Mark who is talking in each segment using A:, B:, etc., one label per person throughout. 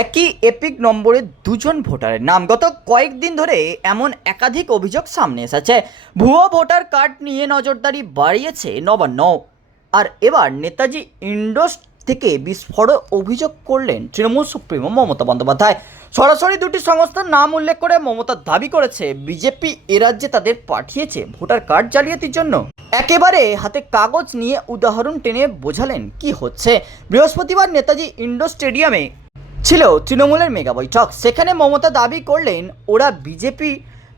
A: একই এপিক নম্বরে দুজন ভোটারের নাম। গত কয়েকদিন ধরে এমন একাধিক অভিযোগ সামনে এসেছে। ভুয়ো ভোটার কার্ড নিয়ে নজরদারি বাড়িয়েছে নবান্ন। আর এবার নেতাজি ইন্ডোস থেকে বিস্ফোরক অভিযোগ করলেন তৃণমূল সুপ্রিমো মমতা বন্দ্যোপাধ্যায়। সরাসরি দুটি সংস্থার নাম উল্লেখ করে মমতা দাবি করেছে, বিজেপি রাজ্যে তাদের পাঠিয়েছে ভোটার কার্ড জালিয়াতির জন্য। একেবারে হাতে কাগজ নিয়ে উদাহরণ টেনে বোঝালেন কি হচ্ছে। বৃহস্পতিবার নেতাজি ইন্ডোর স্টেডিয়ামে ছিল তৃণমূলের মেগা বৈঠক। সেখানে মমতা দাবি করলেন, ওরা বিজেপি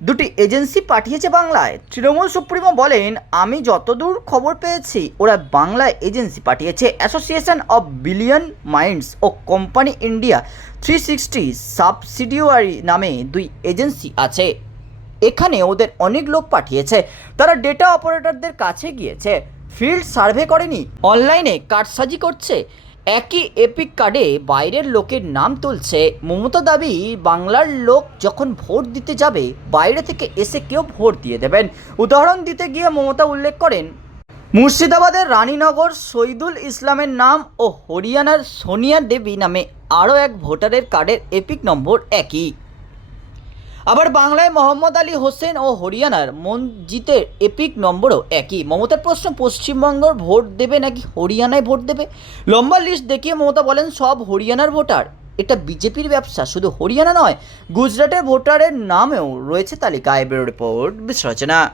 A: দুটি এজেন্সি পাঠিয়েছে বাংলায়। তৃণমূল সুপ্রিমো বলেন, আমি যতদূর খবর পেয়েছি, ওরা বাংলায় এজেন্সি পাঠিয়েছে। Association of billion minds O company India three sixty subsidiary নামে দুই এজেন্সি আছে। এখানে ওদের অনেক লোক পাঠিয়েছে। তারা ডেটা অপারেটরদের কাছে গিয়েছে। ফিল্ড সার্ভে করেনি। অনলাইনে কারসাজি করছে। একই এপিক কার্ডে বাইরের লোকের নাম তুলছে। মমতা দাবি, বাংলার লোক যখন ভোট দিতে যাবে, বাইরে থেকে এসে কেউ ভোট দিয়ে দেবেন। উদাহরণ দিতে গিয়ে মমতা উল্লেখ করেন, মুর্শিদাবাদের রানীনগর শহীদুল ইসলামের নাম ও হরিয়ানার সোনিয়া দেবী নামে আরও এক ভোটারের কার্ডের এপিক নম্বর একই। আবার বাংলায় মোহাম্মদ আলী হোসেন ও হরিয়ানার মনজিতের এপিক নম্বরও একই। মমতার প্রশ্ন, পশ্চিমবঙ্গর ভোট দেবে নাকি হরিয়ানায় ভোট দেবে? লম্বা লিস্ট দেখিয়ে মমতা বলেন, সব হরিয়ানার ভোটার। এটা বিজেপির ব্যবসা, শুধু হরিয়ানা নয়, গুজরাটের ভোটারের নামেও রয়েছে তালিকায় ব্যুরো রিপোর্ট বিশ্লেষণা